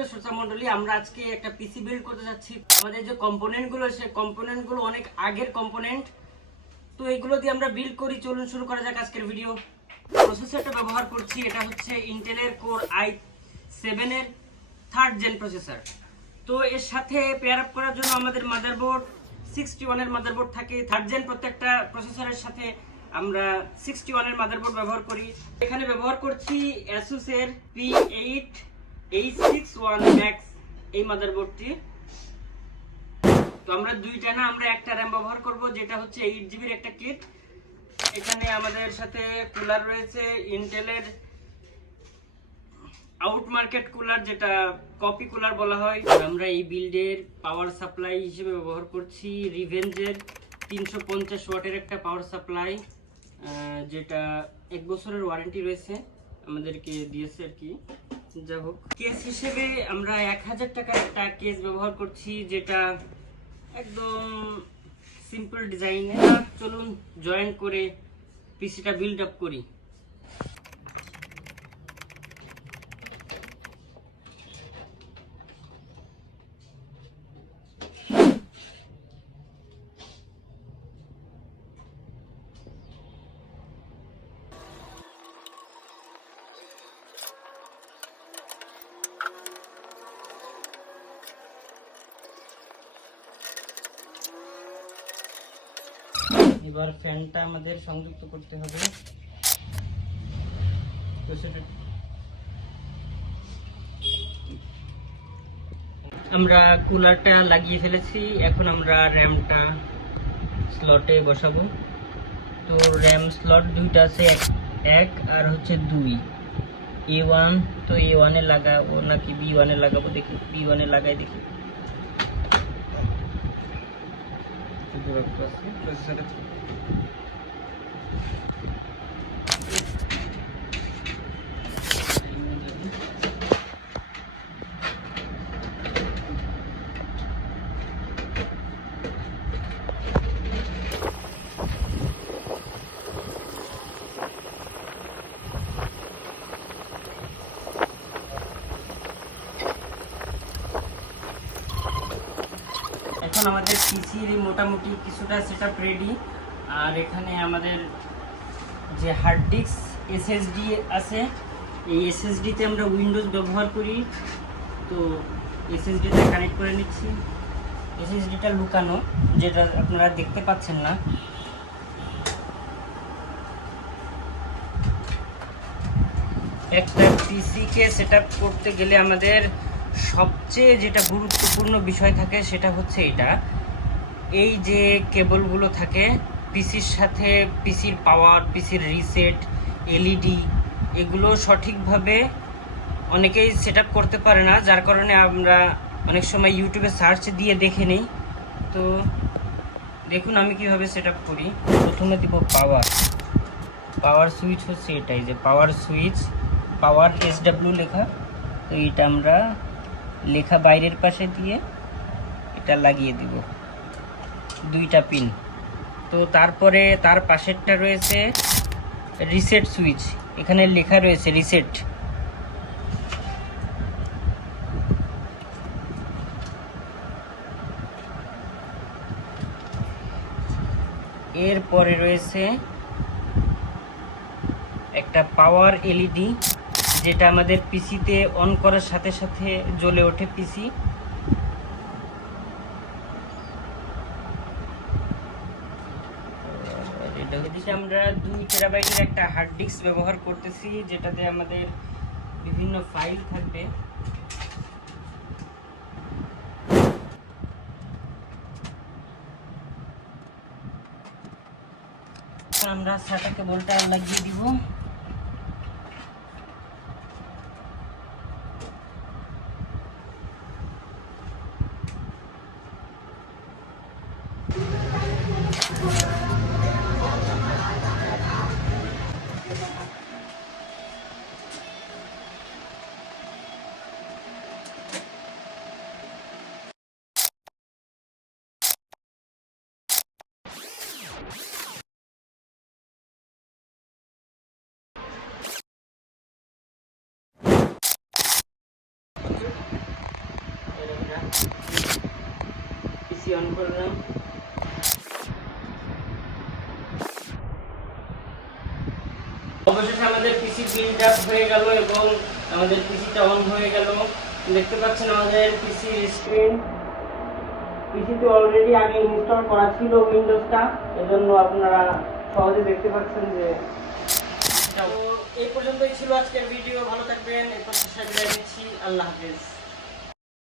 সুপ্রিয় শ্রোতা মণ্ডলী, আমরা আজকে একটা পিসি বিল্ড করতে যাচ্ছি। আমাদের যে কম্পোনেন্টগুলো, সেই কম্পোনেন্টগুলো অনেক আগের কম্পোনেন্ট, তো এগুলো দিয়ে আমরা বিল্ড করি। চলুন শুরু করা যাক আজকের ভিডিও। প্রসেসরটা ব্যবহার করছি, এটা হচ্ছে ইন্টেলের কোর i7 এর 3rd জেন প্রসেসর। তো এর সাথে পেয়ার আপ করার জন্য আমাদের মাদারবোর্ড 61 এর মাদারবোর্ড থাকে। 3rd জেন প্রত্যেকটা প্রসেসরের সাথে আমরা 61 এর মাদারবোর্ড ব্যবহার করি। এখানে ব্যবহার করছি Asus এর P8 H61 Max এই মাদারবোর্ডটি। তো আমরা দুইটা না, আমরা একটা র্যাম ব্যবহার করব, যেটা হচ্ছে 8 জিবির একটা কিট। এখানে আমাদের সাথে কুলার রয়েছে ইন্টেলের আউট মার্কেট কুলার, যেটা কপি কুলার বলা হয়। আমরা এই বিল্ডের পাওয়ার সাপ্লাই হিসেবে ব্যবহার করছি রিভেঞ্জের 350 ওয়াটের একটা পাওয়ার সাপ্লাই, যেটা 1 বছরের ওয়ারেন্টি রয়েছে, আমাদেরকে দিয়েছে আর কি। যাই হোক, কেস হিসেবে আমরা 1000 টাকার একটা কেস ব্যবহার করছি, যেটা একদম সিম্পল ডিজাইনে। চলুন জয়েন করে পিসিটা বিল্ড আপ করি। এবার ফ্যানটা আমাদের সংযুক্ত করতে হবে। তো সেটা আমরা কুলারটা লাগিয়ে ফেলেছি, এখন আমরা র্যামটা স্লটে বসাবো। তো র্যাম স্লট দুইটা আছে, এক আর হচ্ছে 2। A1, তো A1 এ লাগাবো নাকি B1 এ লাগাবো, দেখি B1 এ লাগাই দেখি। এখন আমাদের পিসির মোটামুটি কিছুটা সেটআপ রেডি। আর এখানে আমাদের যে হার্ড ডিস্ক এসএসডি আছে, এই এসএসডিতে আমরা উইন্ডোজ ব্যবহার করি। তো এসএসডিটা কানেক্ট করে নিচ্ছি। এসএসডিটা লুকানো, যেটা আপনারা দেখতে পাচ্ছেন না। একটা পিসিকে সেটআপ করতে গেলে আমাদের সবচেয়ে যেটা গুরুত্বপূর্ণ বিষয় থাকে, সেটা হচ্ছে এটা। এই যে কেবলগুলো থাকে পিসির সাথে, পিসির পাওয়ার, পিসির রিসেট, এলইডি, এগুলো সঠিকভাবে অনেকেই সেটআপ করতে পারে না, যার কারণে আমরা অনেক সময় ইউটিউবে সার্চ দিয়ে দেখে নিই। তো দেখুন আমি কিভাবে সেটআপ করি। প্রথমে দিব পাওয়ার সুইচ হচ্ছে এটাই, যে পাওয়ার সুইচ, পাওয়ার SW লেখা। তো এটা আমরা লেখা বাইরের পাশে দিয়ে এটা লাগিয়ে দিব, দুইটা পিন। তো তারপরে তার পাশেরটা রয়েছে রিসেট সুইচ, এখানে লেখা রয়েছে রিসেট। এরপরে রয়েছে একটা পাওয়ার এলইডি, যেটা আমাদের পিসিতে অন করার সাথে সাথে জ্বলে ওঠে পিসি। এদিকে আমরা 2 টেরাবাইটের একটা হার্ড ডিস্ক ব্যবহার করতেছি, যেটাতে আমাদের বিভিন্ন ফাইল থাকবে। আমরা SATA কেবলটা লাগিয়ে দিব। পিসি অন করলাম। অবশেষে আমাদের পিসি বিল্ড আপ হয়ে গেল এবং আমাদের পিসিটা অন হয়ে গেল। দেখতে পাচ্ছেন আমাদের পিসির স্ক্রিন। পিসিতে অলরেডি আগে ইনস্টল করা ছিল উইন্ডোজটা, এজন্য আপনারা সহজে দেখতে পাচ্ছেন যে। তো এই পর্যন্তই ছিল আজকের ভিডিও। ভালো থাকবেন, এরপর শেষে বিদায় নিচ্ছি। আল্লাহ হাফেজ।